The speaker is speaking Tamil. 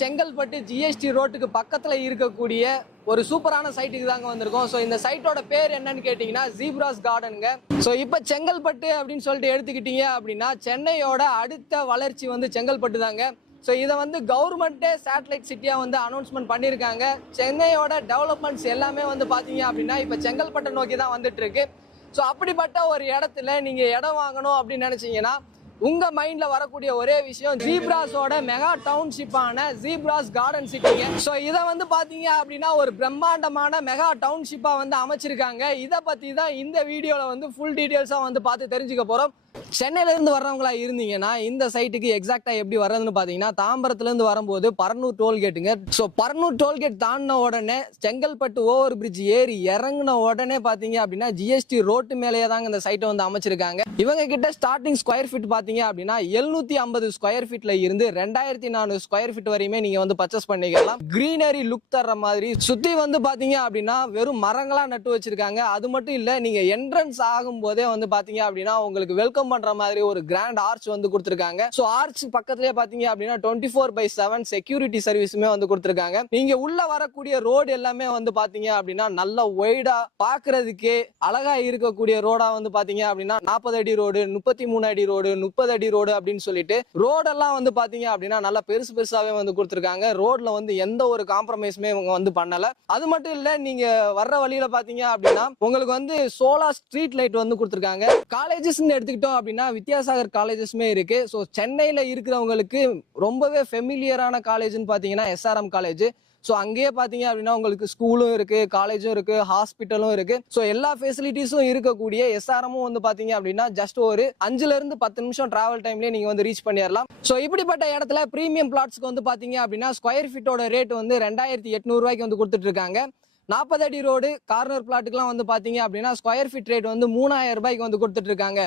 செங்கல்பட்டு ஜிஎஸ்டி ரோட்டுக்கு பக்கத்தில் இருக்கக்கூடிய ஒரு சூப்பரான சைட்டுக்கு தாங்க வந்திருக்கோம். ஸோ இந்த சைட்டோட பேர் என்னன்னு கேட்டிங்கன்னா ஜீப்ராஸ் கார்டனுங்க ஸோ இப்போ செங்கல்பட்டு அப்படின்னு சொல்லிட்டு எடுத்துக்கிட்டீங்க அப்படின்னா சென்னையோட அடுத்த வளர்ச்சி வந்து செங்கல்பட்டு தாங்க. ஸோ இதை வந்து கவர்மெண்ட்டே சேட்டலைட் சிட்டியாக வந்து அனௌன்ஸ்மெண்ட் பண்ணியிருக்காங்க சென்னையோட டெவலப்மெண்ட்ஸ் எல்லாமே வந்து பார்த்தீங்க அப்படின்னா இப்போ செங்கல்பட்டை நோக்கி தான் வந்துட்டு இருக்கு. ஸோ அப்படிப்பட்ட ஒரு இடத்துல நீங்கள் இடம் வாங்கணும் அப்படின்னு நினச்சிங்கன்னா உங்க மைண்ட்ல வரக்கூடிய ஒரே விஷயம் ஜீப்ராஸோட மெகா டவுன்ஷிப்பான ஜீப்ராஸ் கார்டன் சிட்டிங்க ஸோ இதை வந்து பாத்தீங்க அப்படின்னா ஒரு பிரம்மாண்டமான மெகா டவுன்ஷிப்பா வந்து அமைச்சிருக்காங்க. இதை பத்தி தான் இந்த வீடியோல வந்து ஃபுல் டீடைல்ஸா வந்து பார்த்து தெரிஞ்சுக்க போறோம். சென்னையிலேருந்து வர்றவங்களா இருந்தீங்கன்னா இந்த சைட்டுக்கு எக்ஸாக்டாக எப்படி வர்றதுன்னு பார்த்தீங்கன்னா தாம்பரத்துலேருந்து வரும்போது பரநூர் டோல்கேட்டுங்க. ஸோ பரனூர் டோல்கேட் தாண்டின உடனே செங்கல்பட்டு ஓவர் பிரிட்ஜ் ஏறி இறங்கின உடனே பார்த்தீங்க அப்படின்னா ஜிஎஸ்டி ரோட்டு மேலேயே தாங்க இந்த சைட்டை வந்து அமைச்சிருக்காங்க. இவங்க கிட்ட ஸ்டார்டிங் ஸ்கொயர் ஃபீட் பார்த்தீங்க அப்படின்னா எழுநூத்தி ஐம்பது ஸ்கொயர் ஃபீட்ல இருந்து ரெண்டாயிரத்தி நானூறு ஸ்கொயர் ஃபீட் வரையுமே நீங்க வந்து பர்ச்சேஸ் பண்ணிக்கலாம். கிரீனரி லுக் தர்ற மாதிரி சுத்தி வந்து பாத்தீங்க அப்படின்னா வெறும் மரங்களா நட்டு வச்சிருக்காங்க. அது மட்டும் இல்ல நீங்க என்ட்ரன்ஸ் ஆகும் போதே வந்து பாத்தீங்க அப்படின்னா உங்களுக்கு வெல்கம் பண்ற மாதிரி ஒரு கிராண்ட் ஆர்ச் வந்து கொடுத்துருக்காங்க. ஸோ ஆர்ச் பக்கத்துலேயே பாத்தீங்க அப்படின்னா twenty four by seven security சர்வீஸுமே வந்து கொடுத்துருக்காங்க. நீங்க உள்ள வரக்கூடிய ரோடு எல்லாமே வந்து பாத்தீங்க அப்படின்னா நல்ல ஒய்டா பாக்குறதுக்கே அழகா இருக்கக்கூடிய ரோடா வந்து பாத்தீங்க அப்படின்னா நாற்பது அடி ரோடு முப்பத்தி மூணு அடி ரோடு முப்பது அடி ரோடு அப்படின்னு சொல்லிட்டு ரோடெல்லாம் வந்து பாத்தீங்க அப்படின்னா நல்லா பெருசு பெருசாவே வந்து கொடுத்துருக்காங்க. ரோட்ல வந்து எந்த ஒரு காம்ப்ரமைஸுமே இவங்க வந்து பண்ணல. அது மட்டும் இல்ல நீங்க வர்ற வழியில பாத்தீங்க அப்படின்னா உங்களுக்கு வந்து சோலார் ஸ்ட்ரீட் லைட் வந்து கொடுத்துருக்காங்க. காலேஜஸ் எடுத்துக்கிட்டோம் அப்படின்னா அப்படின்னா வித்யாசாகர் காலேஜஸ்மே இருக்கு. ஸோ சென்னையில் இருக்கிறவங்களுக்கு ரொம்பவே ஃபெமிலியரான காலேஜ்னு பார்த்தீங்கன்னா எஸ்ஆர்எம் காலேஜ். ஸோ அங்கேயே பார்த்தீங்க அப்படின்னா உங்களுக்கு ஸ்கூலும் இருக்கு காலேஜும் இருக்கு ஹாஸ்பிட்டலும் இருக்கு. ஸோ எல்லா ஃபெசிலிட்டிஸும் இருக்கக்கூடிய எஸ்ஆர்எம்மும் வந்து பார்த்தீங்க அப்படின்னா ஜஸ்ட் ஒரு அஞ்சுல இருந்து பத்து நிமிஷம் டிராவல் டைம்லேயே நீங்க வந்து ரீச் பண்ணிடலாம் ஸோ இப்படிப்பட்ட இடத்துல ப்ரீமியம் பிளாட்ஸ்க்கு வந்து பார்த்தீங்க அப்படின்னா ஸ்கொயர் ஃபீட்டோட ரேட் வந்து ரெண்டாயிரத்தி எட்நூறுவாய்க்கு வந்து கொடுத்துட்டு இருக்காங்க நாற்பது அடி ரோடு கார்னர் பிளாட்டுக்குலாம் வந்து பார்த்தீங்க அப்படின்னா ஸ்கொயர் ஃபீட் ரேட் வந்து மூணாயிரம் ரூபாய்க்கு வந்து கொடுத்துட்டு இருக்காங்க